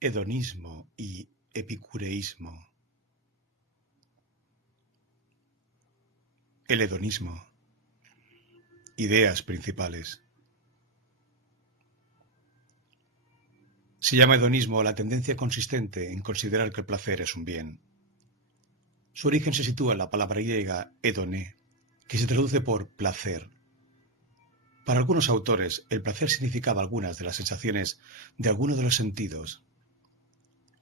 Hedonismo y epicureísmo. El hedonismo. Ideas principales. Se llama hedonismo a la tendencia consistente en considerar que el placer es un bien. Su origen se sitúa en la palabra griega hedoné, que se traduce por placer. Para algunos autores, el placer significaba algunas de las sensaciones de alguno de los sentidos.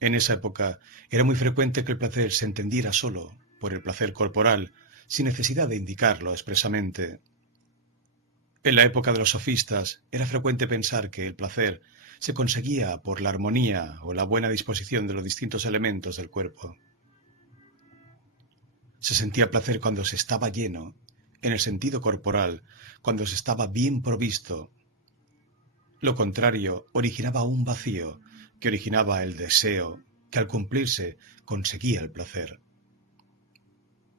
En esa época era muy frecuente que el placer se entendiera solo por el placer corporal, sin necesidad de indicarlo expresamente. En la época de los sofistas era frecuente pensar que el placer se conseguía por la armonía o la buena disposición de los distintos elementos del cuerpo. Se sentía placer cuando se estaba lleno, en el sentido corporal, cuando se estaba bien provisto. Lo contrario originaba un vacío, que originaba el deseo, que al cumplirse conseguía el placer.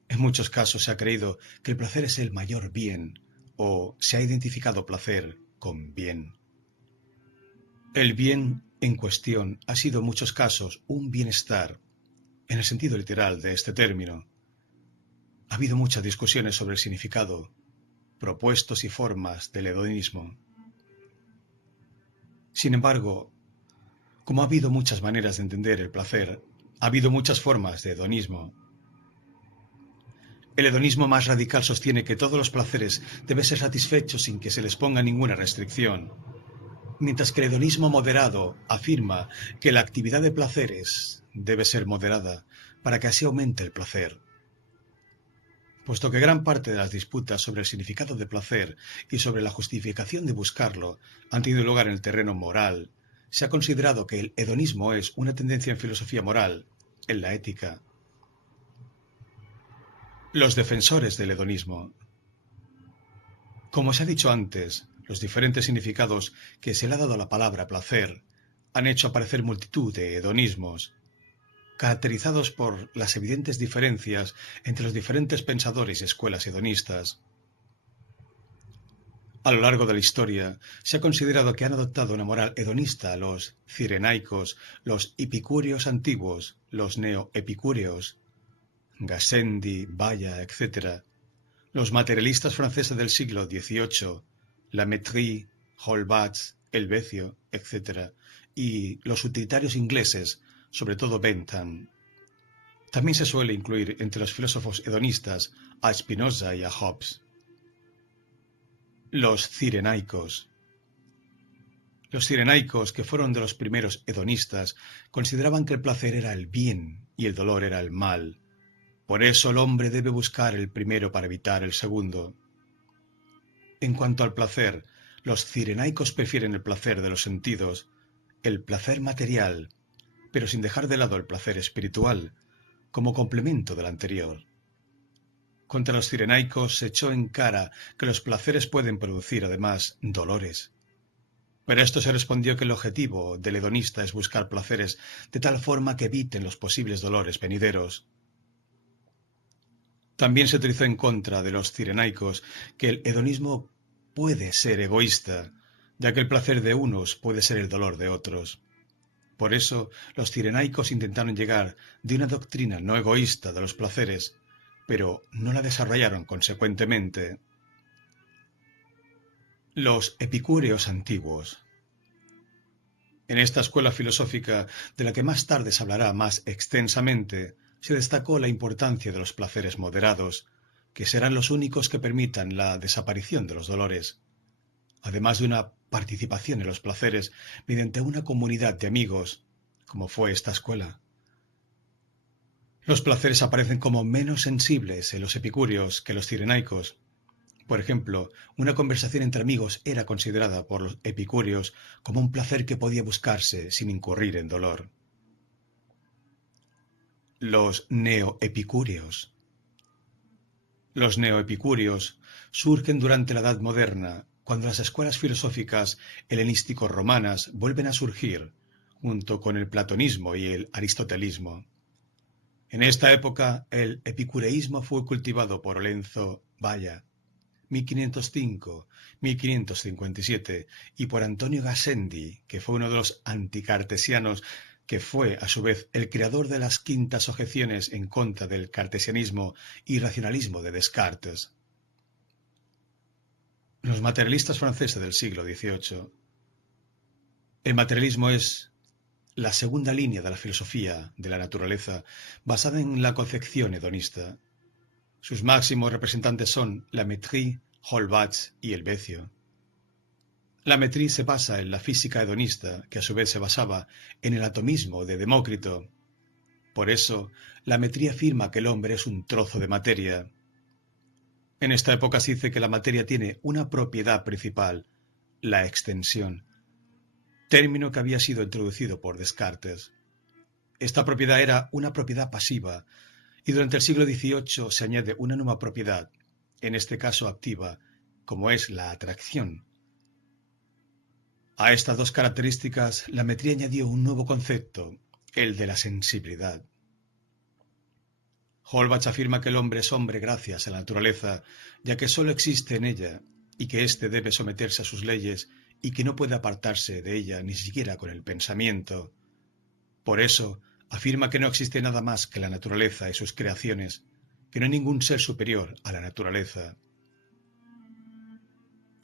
En muchos casos se ha creído que el placer es el mayor bien, o se ha identificado placer con bien. El bien en cuestión ha sido en muchos casos un bienestar, en el sentido literal de este término. Ha habido muchas discusiones sobre el significado, propuestos y formas del hedonismo. Sin embargo, como ha habido muchas maneras de entender el placer, ha habido muchas formas de hedonismo. El hedonismo más radical sostiene que todos los placeres deben ser satisfechos sin que se les ponga ninguna restricción, mientras que el hedonismo moderado afirma que la actividad de placeres debe ser moderada para que así aumente el placer. Puesto que gran parte de las disputas sobre el significado de placer y sobre la justificación de buscarlo han tenido lugar en el terreno moral, se ha considerado que el hedonismo es una tendencia en filosofía moral, en la ética. Los defensores del hedonismo. Como se ha dicho antes, los diferentes significados que se le ha dado a la palabra placer han hecho aparecer multitud de hedonismos, caracterizados por las evidentes diferencias entre los diferentes pensadores y escuelas hedonistas. A lo largo de la historia, se ha considerado que han adoptado una moral hedonista los cirenaicos, los epicúreos antiguos, los neoepicúreos, Gassendi, Valla, etc., los materialistas franceses del siglo XVIII, Lamettrie, Holbach, Helvecio, etc., y los utilitarios ingleses, sobre todo Bentham. También se suele incluir entre los filósofos hedonistas a Spinoza y a Hobbes. Los cirenaicos. Los cirenaicos, que fueron de los primeros hedonistas, consideraban que el placer era el bien y el dolor era el mal. Por eso el hombre debe buscar el primero para evitar el segundo. En cuanto al placer, los cirenaicos prefieren el placer de los sentidos, el placer material, pero sin dejar de lado el placer espiritual, como complemento del anterior. Contra los cirenaicos se echó en cara que los placeres pueden producir además dolores. Pero a esto se respondió que el objetivo del hedonista es buscar placeres de tal forma que eviten los posibles dolores venideros. También se utilizó en contra de los cirenaicos que el hedonismo puede ser egoísta, ya que el placer de unos puede ser el dolor de otros. Por eso, los cirenaicos intentaron llegar de una doctrina no egoísta de los placeres, pero no la desarrollaron consecuentemente. Los epicúreos antiguos. En esta escuela filosófica, de la que más tarde se hablará más extensamente, se destacó la importancia de los placeres moderados, que serán los únicos que permitan la desaparición de los dolores, además de una participación en los placeres mediante una comunidad de amigos, como fue esta escuela. Los placeres aparecen como menos sensibles en los epicúreos que los cirenaicos. Por ejemplo, una conversación entre amigos era considerada por los epicúreos como un placer que podía buscarse sin incurrir en dolor. Los neoepicúreos. Los neoepicúreos surgen durante la Edad Moderna, cuando las escuelas filosóficas helenístico-romanas vuelven a surgir, junto con el platonismo y el aristotelismo. En esta época, el epicureísmo fue cultivado por Lorenzo Valla, 1505-1557, y por Antonio Gassendi, que fue uno de los anticartesianos que fue a su vez el creador de las quintas objeciones en contra del cartesianismo y racionalismo de Descartes. Los materialistas franceses del siglo XVIII. El materialismo es la segunda línea de la filosofía de la naturaleza basada en la concepción hedonista. Sus máximos representantes son la Métrie, Holbach y Helvecio. La Métrie se basa en la física hedonista, que a su vez se basaba en el atomismo de Demócrito. Por eso, la Métrie afirma que el hombre es un trozo de materia. En esta época se dice que la materia tiene una propiedad principal, la extensión, término que había sido introducido por Descartes. Esta propiedad era una propiedad pasiva, y durante el siglo XVIII se añade una nueva propiedad, en este caso activa, como es la atracción. A estas dos características, la Métrie añadió un nuevo concepto, el de la sensibilidad. Holbach afirma que el hombre es hombre gracias a la naturaleza, ya que sólo existe en ella, y que éste debe someterse a sus leyes y que no puede apartarse de ella ni siquiera con el pensamiento. Por eso, afirma que no existe nada más que la naturaleza y sus creaciones, que no hay ningún ser superior a la naturaleza.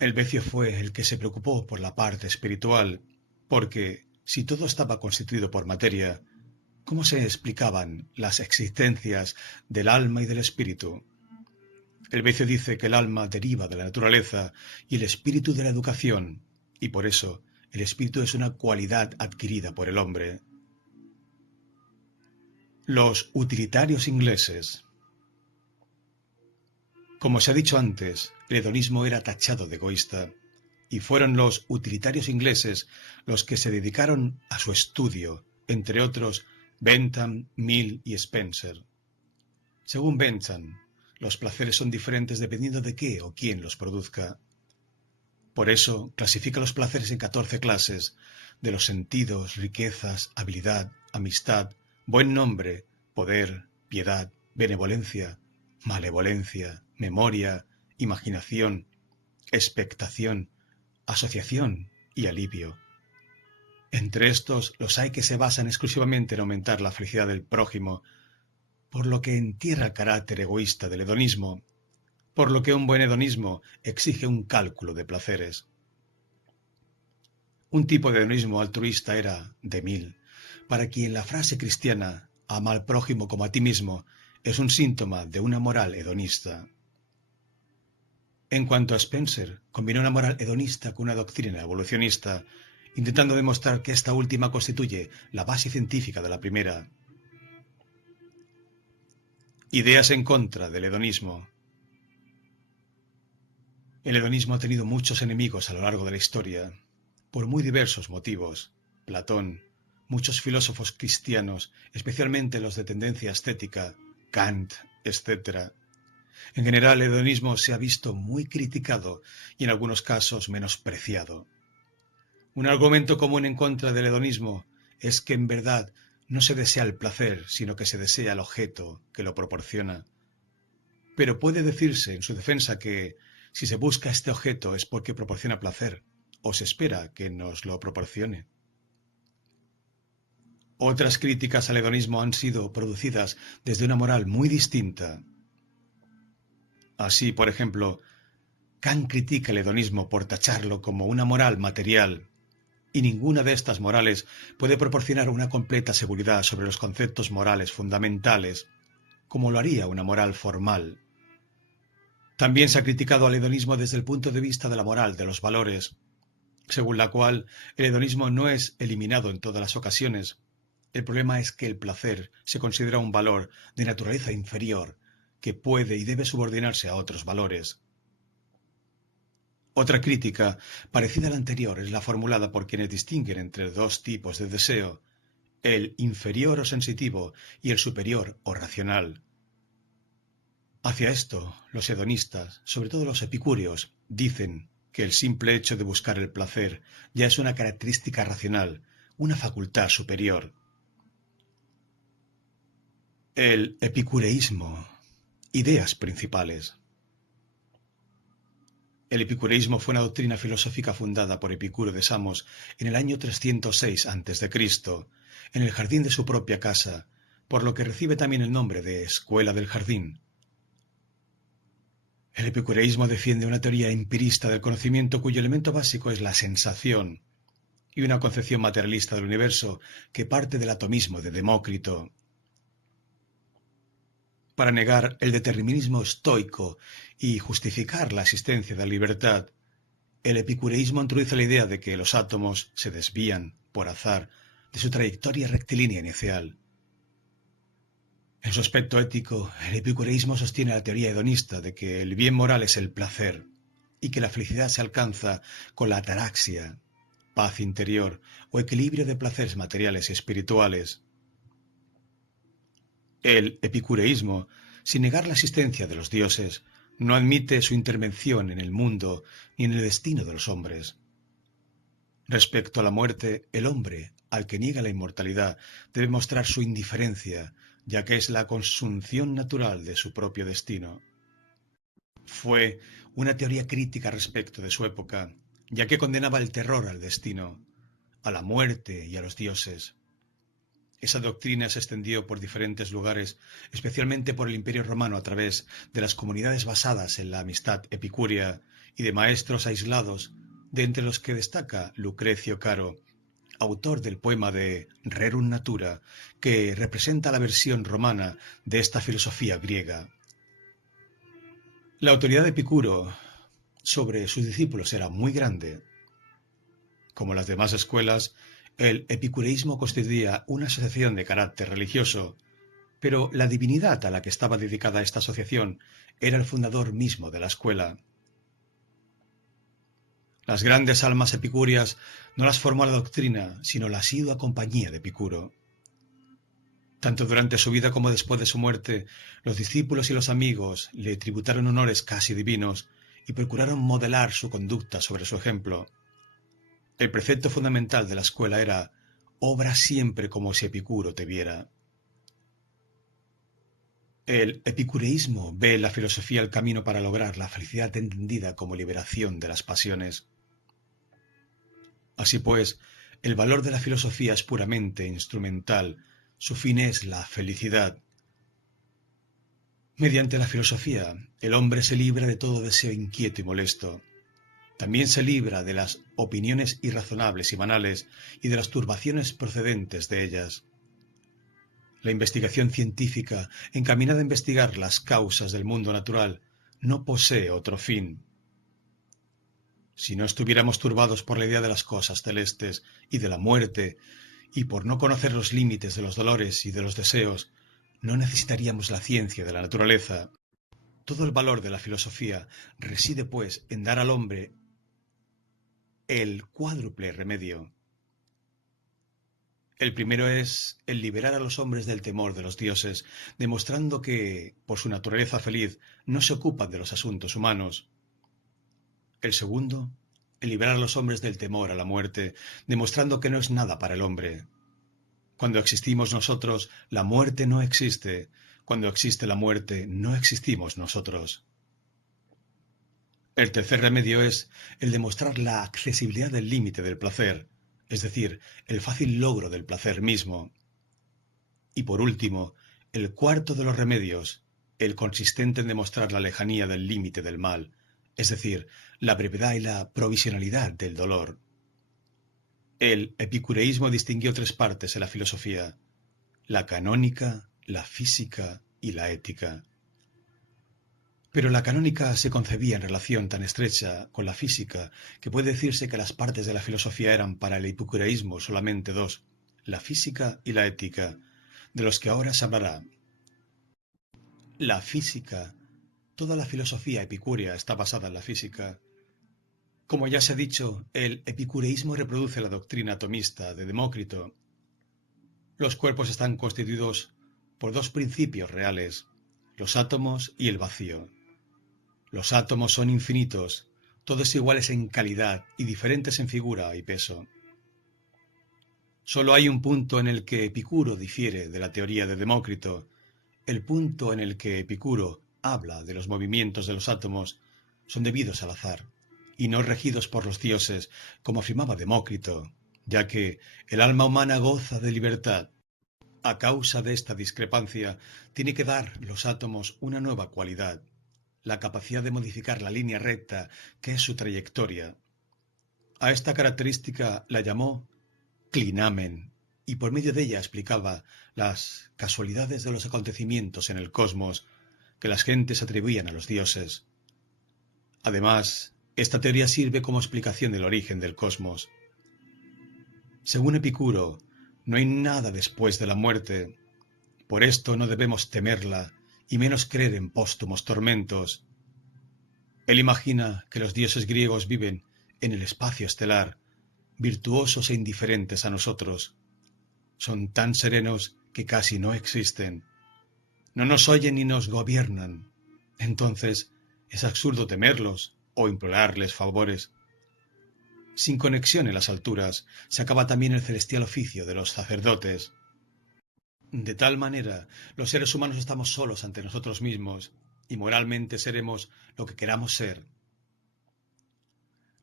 Helvecio fue el que se preocupó por la parte espiritual, porque, si todo estaba constituido por materia, ¿cómo se explicaban las existencias del alma y del espíritu? Helvecio dice que el alma deriva de la naturaleza y el espíritu de la educación, y por eso el espíritu es una cualidad adquirida por el hombre. Los utilitarios ingleses. Como se ha dicho antes, el hedonismo era tachado de egoísta, y fueron los utilitarios ingleses los que se dedicaron a su estudio, entre otros Bentham, Mill y Spencer. Según Bentham, los placeres son diferentes dependiendo de qué o quién los produzca. Por eso clasifica los placeres en 14 clases, de los sentidos, riquezas, habilidad, amistad, buen nombre, poder, piedad, benevolencia, malevolencia, memoria, imaginación, expectación, asociación y alivio. Entre estos los hay que se basan exclusivamente en aumentar la felicidad del prójimo, por lo que entierra el carácter egoísta del hedonismo, por lo que un buen hedonismo exige un cálculo de placeres. Un tipo de hedonismo altruista era de Mill, para quien la frase cristiana «ama al prójimo como a ti mismo» es un síntoma de una moral hedonista. En cuanto a Spencer, combinó una moral hedonista con una doctrina evolucionista, intentando demostrar que esta última constituye la base científica de la primera. Ideas en contra del hedonismo. El hedonismo ha tenido muchos enemigos a lo largo de la historia, por muy diversos motivos. Platón, muchos filósofos cristianos, especialmente los de tendencia estética, Kant, etc. En general, el hedonismo se ha visto muy criticado y en algunos casos menospreciado. Un argumento común en contra del hedonismo es que en verdad no se desea el placer, sino que se desea el objeto que lo proporciona. Pero puede decirse en su defensa que, si se busca este objeto es porque proporciona placer, o se espera que nos lo proporcione. Otras críticas al hedonismo han sido producidas desde una moral muy distinta. Así, por ejemplo, Kant critica el hedonismo por tacharlo como una moral material, y ninguna de estas morales puede proporcionar una completa seguridad sobre los conceptos morales fundamentales, como lo haría una moral formal. También se ha criticado al hedonismo desde el punto de vista de la moral de los valores, según la cual el hedonismo no es eliminado en todas las ocasiones. El problema es que el placer se considera un valor de naturaleza inferior que puede y debe subordinarse a otros valores. Otra crítica, parecida a la anterior, es la formulada por quienes distinguen entre dos tipos de deseo, el inferior o sensitivo y el superior o racional. Hacia esto, los hedonistas, sobre todo los epicúreos, dicen que el simple hecho de buscar el placer ya es una característica racional, una facultad superior. El epicureísmo. Ideas principales. El epicureísmo fue una doctrina filosófica fundada por Epicuro de Samos en el año 306 a.C., en el jardín de su propia casa, por lo que recibe también el nombre de Escuela del Jardín. El epicureísmo defiende una teoría empirista del conocimiento cuyo elemento básico es la sensación, y una concepción materialista del universo que parte del atomismo de Demócrito. Para negar el determinismo estoico y justificar la existencia de la libertad, el epicureísmo introduce la idea de que los átomos se desvían, por azar, de su trayectoria rectilínea inicial. En su aspecto ético, el epicureísmo sostiene la teoría hedonista de que el bien moral es el placer y que la felicidad se alcanza con la ataraxia, paz interior o equilibrio de placeres materiales y espirituales. El epicureísmo, sin negar la existencia de los dioses, no admite su intervención en el mundo ni en el destino de los hombres. Respecto a la muerte, el hombre, al que niega la inmortalidad, debe mostrar su indiferencia, ya que es la consunción natural de su propio destino. Fue una teoría crítica respecto de su época, ya que condenaba el terror al destino, a la muerte y a los dioses. Esa doctrina se extendió por diferentes lugares, especialmente por el Imperio Romano a través de las comunidades basadas en la amistad epicúrea y de maestros aislados, de entre los que destaca Lucrecio Caro, autor del poema de Rerum Natura, que representa la versión romana de esta filosofía griega. La autoridad de Epicuro sobre sus discípulos era muy grande. Como las demás escuelas, el epicureísmo constituía una asociación de carácter religioso, pero la divinidad a la que estaba dedicada esta asociación era el fundador mismo de la escuela. Las grandes almas epicúreas no las formó la doctrina, sino la asidua compañía de Epicuro. Tanto durante su vida como después de su muerte, los discípulos y los amigos le tributaron honores casi divinos y procuraron modelar su conducta sobre su ejemplo. El precepto fundamental de la escuela era: obra siempre como si Epicuro te viera. El epicureísmo ve en la filosofía el camino para lograr la felicidad entendida como liberación de las pasiones. Así pues, el valor de la filosofía es puramente instrumental, su fin es la felicidad. Mediante la filosofía, el hombre se libra de todo deseo inquieto y molesto. También se libra de las opiniones irrazonables y banales y de las turbaciones procedentes de ellas. La investigación científica, encaminada a investigar las causas del mundo natural, no posee otro fin. Si no estuviéramos turbados por la idea de las cosas celestes y de la muerte, y por no conocer los límites de los dolores y de los deseos, no necesitaríamos la ciencia de la naturaleza. Todo el valor de la filosofía reside, pues, en dar al hombre el cuádruple remedio. El primero es el liberar a los hombres del temor de los dioses, demostrando que, por su naturaleza feliz, no se ocupan de los asuntos humanos. El segundo, el liberar a los hombres del temor a la muerte, demostrando que no es nada para el hombre. Cuando existimos nosotros, la muerte no existe. Cuando existe la muerte, no existimos nosotros. El tercer remedio es el demostrar la accesibilidad del límite del placer, es decir, el fácil logro del placer mismo. Y por último, el cuarto de los remedios, el consistente en demostrar la lejanía del límite del mal, es decir, la brevedad y la provisionalidad del dolor. El epicureísmo distinguió tres partes en la filosofía: la canónica, la física y la ética. Pero la canónica se concebía en relación tan estrecha con la física que puede decirse que las partes de la filosofía eran para el epicureísmo solamente dos: la física y la ética, de los que ahora se hablará. La física. Toda la filosofía epicúrea está basada en la física. Como ya se ha dicho, el epicureísmo reproduce la doctrina atomista de Demócrito. Los cuerpos están constituidos por dos principios reales: los átomos y el vacío. Los átomos son infinitos, todos iguales en calidad y diferentes en figura y peso. Solo hay un punto en el que Epicuro difiere de la teoría de Demócrito. El punto en el que Epicuro habla de los movimientos de los átomos son debidos al azar, y no regidos por los dioses, como afirmaba Demócrito, ya que el alma humana goza de libertad. A causa de esta discrepancia, tiene que dar los átomos una nueva cualidad, la capacidad de modificar la línea recta que es su trayectoria. A esta característica la llamó clinamen, y por medio de ella explicaba las casualidades de los acontecimientos en el cosmos que las gentes atribuían a los dioses. Además, esta teoría sirve como explicación del origen del cosmos. Según Epicuro, no hay nada después de la muerte. Por esto no debemos temerla y menos creer en póstumos tormentos. Él imagina que los dioses griegos viven en el espacio estelar, virtuosos e indiferentes a nosotros. Son tan serenos que casi no existen. No nos oyen ni nos gobiernan. Entonces es absurdo temerlos o implorarles favores. Sin conexión en las alturas, se acaba también el celestial oficio de los sacerdotes. De tal manera, los seres humanos estamos solos ante nosotros mismos, y moralmente seremos lo que queramos ser.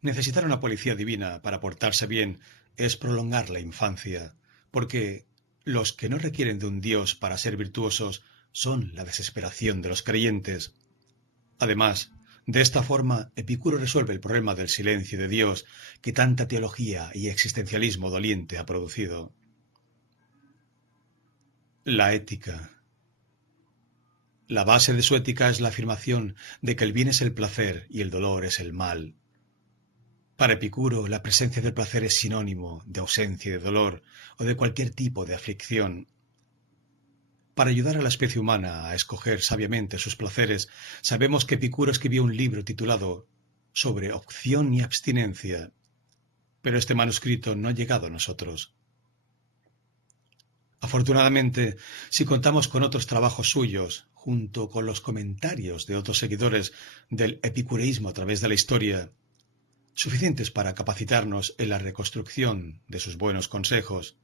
Necesitar una policía divina para portarse bien es prolongar la infancia, porque los que no requieren de un Dios para ser virtuosos son la desesperación de los creyentes. Además, de esta forma, Epicuro resuelve el problema del silencio de Dios que tanta teología y existencialismo doliente ha producido. La ética. La base de su ética es la afirmación de que el bien es el placer y el dolor es el mal. Para Epicuro, la presencia del placer es sinónimo de ausencia de dolor o de cualquier tipo de aflicción. Para ayudar a la especie humana a escoger sabiamente sus placeres, sabemos que Epicuro escribió un libro titulado Sobre opción y abstinencia, pero este manuscrito no ha llegado a nosotros. Afortunadamente, si contamos con otros trabajos suyos, junto con los comentarios de otros seguidores del epicureísmo a través de la historia, suficientes para capacitarnos en la reconstrucción de sus buenos consejos.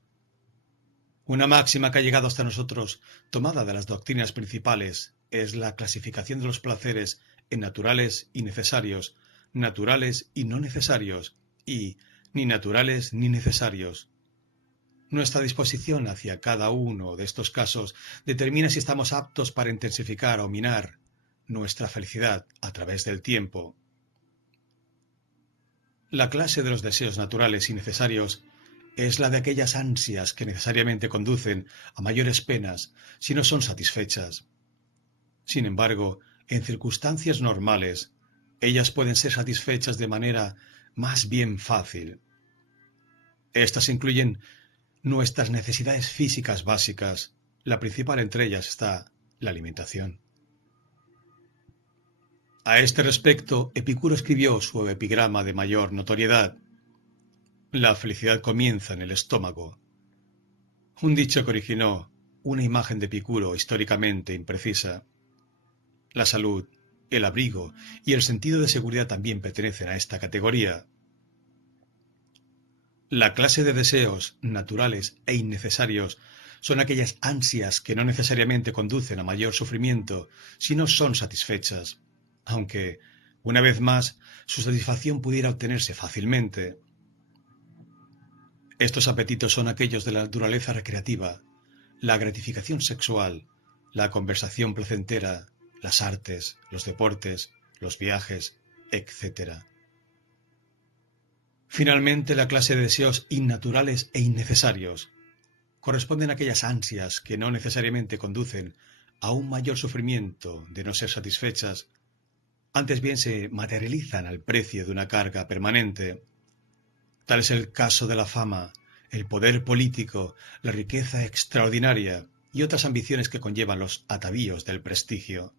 Una máxima que ha llegado hasta nosotros, tomada de las doctrinas principales, es la clasificación de los placeres en naturales y necesarios, naturales y no necesarios, y ni naturales ni necesarios. Nuestra disposición hacia cada uno de estos casos determina si estamos aptos para intensificar o minar nuestra felicidad a través del tiempo. La clase de los deseos naturales y necesarios es la de aquellas ansias que necesariamente conducen a mayores penas si no son satisfechas. Sin embargo, en circunstancias normales, ellas pueden ser satisfechas de manera más bien fácil. Estas incluyen nuestras necesidades físicas básicas. La principal entre ellas está la alimentación. A este respecto, Epicuro escribió su epigrama de mayor notoriedad. La felicidad comienza en el estómago. Un dicho que originó una imagen de Epicuro históricamente imprecisa. La salud, el abrigo y el sentido de seguridad también pertenecen a esta categoría. La clase de deseos naturales e innecesarios son aquellas ansias que no necesariamente conducen a mayor sufrimiento si no son satisfechas, aunque, una vez más, su satisfacción pudiera obtenerse fácilmente. Estos apetitos son aquellos de la naturaleza recreativa, la gratificación sexual, la conversación placentera, las artes, los deportes, los viajes, etc. Finalmente, la clase de deseos innaturales e innecesarios corresponden a aquellas ansias que no necesariamente conducen a un mayor sufrimiento de no ser satisfechas, antes bien se materializan al precio de una carga permanente. Tal es el caso de la fama, el poder político, la riqueza extraordinaria y otras ambiciones que conllevan los atavíos del prestigio.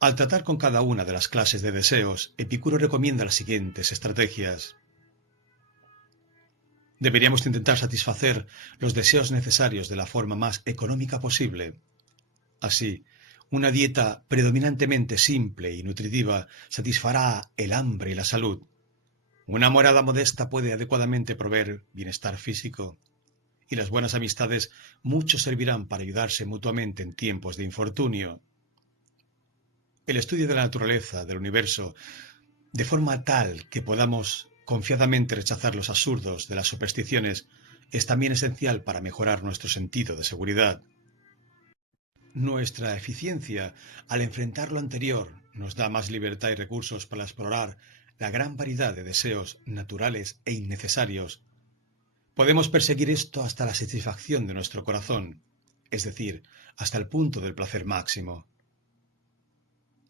Al tratar con cada una de las clases de deseos, Epicuro recomienda las siguientes estrategias. Deberíamos intentar satisfacer los deseos necesarios de la forma más económica posible. Así, una dieta predominantemente simple y nutritiva satisfará el hambre y la salud. Una morada modesta puede adecuadamente proveer bienestar físico, y las buenas amistades mucho servirán para ayudarse mutuamente en tiempos de infortunio. El estudio de la naturaleza, del universo, de forma tal que podamos confiadamente rechazar los absurdos de las supersticiones es también esencial para mejorar nuestro sentido de seguridad. Nuestra eficiencia al enfrentar lo anterior nos da más libertad y recursos para explorar la gran variedad de deseos naturales e innecesarios. Podemos perseguir esto hasta la satisfacción de nuestro corazón, es decir, hasta el punto del placer máximo.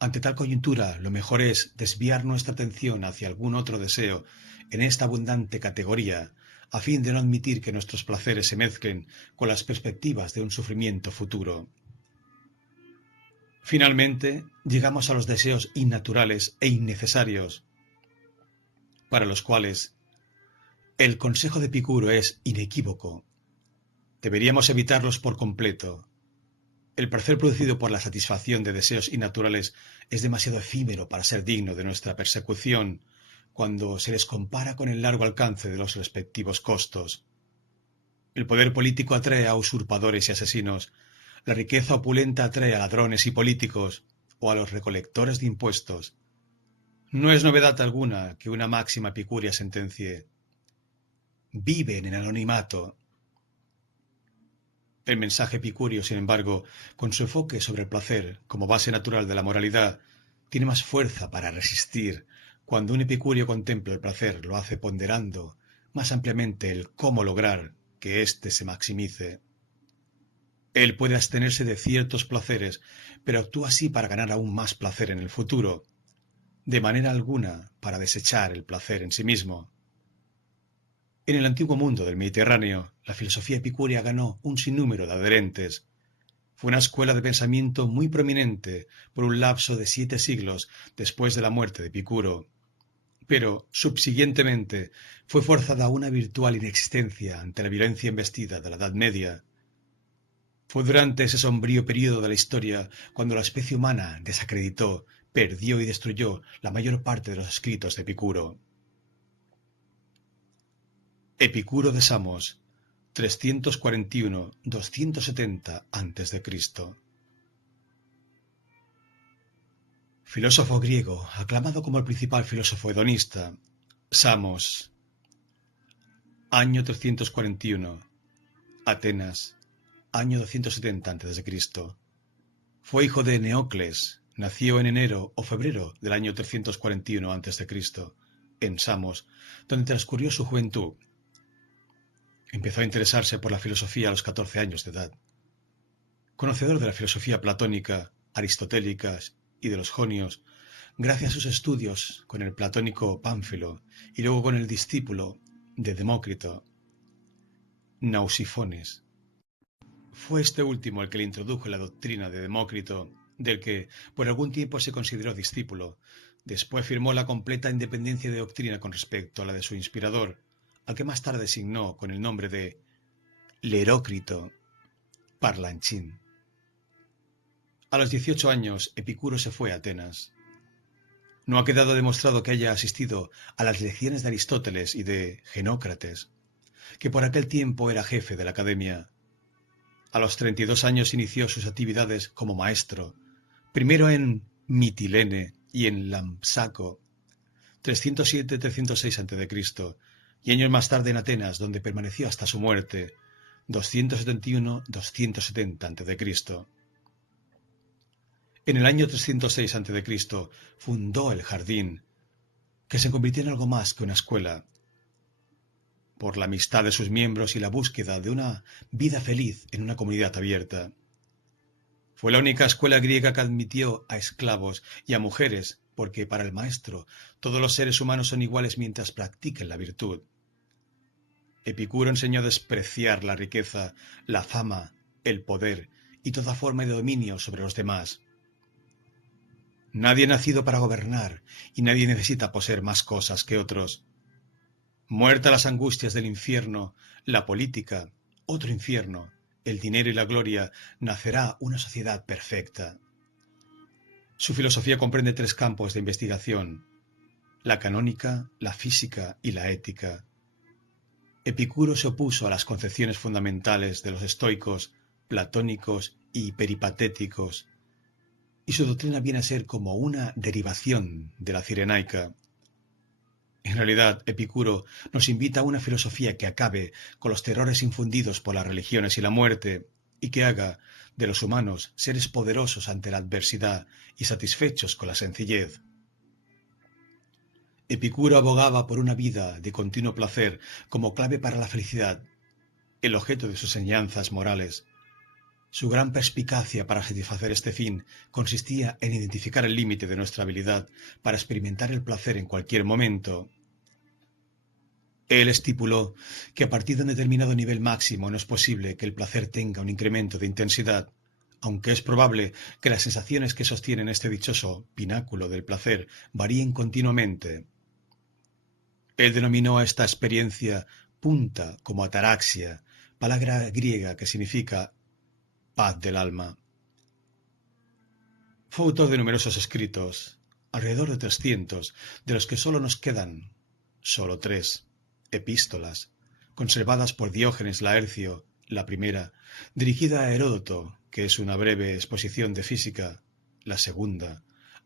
Ante tal coyuntura, lo mejor es desviar nuestra atención hacia algún otro deseo en esta abundante categoría, a fin de no admitir que nuestros placeres se mezclen con las perspectivas de un sufrimiento futuro. Finalmente, llegamos a los deseos innaturales e innecesarios, para los cuales el consejo de Epicuro es inequívoco. Deberíamos evitarlos por completo. El placer producido por la satisfacción de deseos innaturales es demasiado efímero para ser digno de nuestra persecución cuando se les compara con el largo alcance de los respectivos costos. El poder político atrae a usurpadores y asesinos, la riqueza opulenta atrae a ladrones y políticos o a los recolectores de impuestos. No es novedad alguna que una máxima epicúrea sentencie: viven en anonimato. El mensaje epicúreo, sin embargo, con su enfoque sobre el placer como base natural de la moralidad, tiene más fuerza para resistir. Cuando un epicúreo contempla el placer, lo hace ponderando más ampliamente el cómo lograr que éste se maximice. Él puede abstenerse de ciertos placeres, pero actúa así para ganar aún más placer en el futuro, de manera alguna para desechar el placer en sí mismo. En el antiguo mundo del Mediterráneo, la filosofía epicúrea ganó un sinnúmero de adherentes. Fue una escuela de pensamiento muy prominente por un lapso de 7 siglos después de la muerte de Epicuro, pero, subsiguientemente, fue forzada a una virtual inexistencia ante la violencia embestida de la Edad Media. Fue durante ese sombrío período de la historia cuando la especie humana desacreditó, perdió y destruyó la mayor parte de los escritos de Epicuro. Epicuro de Samos, 341-270 a.C. Filósofo griego, aclamado como el principal filósofo hedonista. Samos, año 341, Atenas, año 270 a.C. Fue hijo de Neocles, nació en enero o febrero del año 341 a.C., en Samos, donde transcurrió su juventud. Empezó a interesarse por la filosofía a los 14 años de edad. Conocedor de la filosofía platónica, aristotélica y de los jonios, gracias a sus estudios con el platónico Pánfilo y luego con el discípulo de Demócrito, Nausifones. Fue este último el que le introdujo en la doctrina de Demócrito, del que por algún tiempo se consideró discípulo. Después firmó la completa independencia de doctrina con respecto a la de su inspirador, al que más tarde designó con el nombre de Lerócrito, parlanchín. A los 18 años, Epicuro se fue a Atenas. No ha quedado demostrado que haya asistido a las lecciones de Aristóteles y de Genócrates, que por aquel tiempo era jefe de la academia. A los 32 años inició sus actividades como maestro, primero en Mitilene y en Lampsaco, 307-306 a.C., y años más tarde en Atenas, donde permaneció hasta su muerte, 271-270 a.C. En el año 306 a.C. fundó el jardín, que se convirtió en algo más que una escuela. Por la amistad de sus miembros y la búsqueda de una vida feliz en una comunidad abierta. Fue la única escuela griega que admitió a esclavos y a mujeres, porque para el maestro todos los seres humanos son iguales mientras practiquen la virtud. Epicuro enseñó a despreciar la riqueza, la fama, el poder y toda forma de dominio sobre los demás. Nadie ha nacido para gobernar y nadie necesita poseer más cosas que otros. Muerta las angustias del infierno, la política, otro infierno, el dinero y la gloria, nacerá una sociedad perfecta. Su filosofía comprende 3 campos de investigación: la canónica, la física y la ética. Epicuro se opuso a las concepciones fundamentales de los estoicos, platónicos y peripatéticos, y su doctrina viene a ser como una derivación de la cirenaica. En realidad, Epicuro nos invita a una filosofía que acabe con los terrores infundidos por las religiones y la muerte, y que haga de los humanos seres poderosos ante la adversidad y satisfechos con la sencillez. Epicuro abogaba por una vida de continuo placer como clave para la felicidad, el objeto de sus enseñanzas morales. Su gran perspicacia para satisfacer este fin consistía en identificar el límite de nuestra habilidad para experimentar el placer en cualquier momento. Él estipuló que a partir de un determinado nivel máximo no es posible que el placer tenga un incremento de intensidad, aunque es probable que las sensaciones que sostienen este dichoso pináculo del placer varíen continuamente. Él denominó a esta experiencia punta como ataraxia, palabra griega que significa paz del alma. Fue autor de numerosos escritos, alrededor de 300, de los que solo nos quedan solo 3 epístolas, conservadas por Diógenes Laercio, la primera, dirigida a Heródoto, que es una breve exposición de física, la segunda,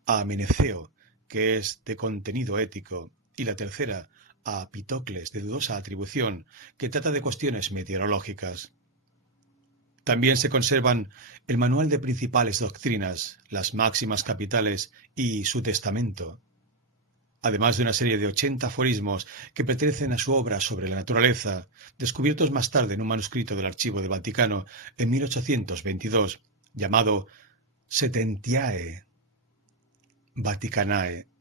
a Meneceo, que es de contenido ético, y la tercera, a Pitocles, de dudosa atribución, que trata de cuestiones meteorológicas. También se conservan el Manual de Principales Doctrinas, las Máximas Capitales y su Testamento, además de una serie de 80 aforismos que pertenecen a su obra sobre la naturaleza, descubiertos más tarde en un manuscrito del Archivo del Vaticano en 1822, llamado Setentiae Vaticanae.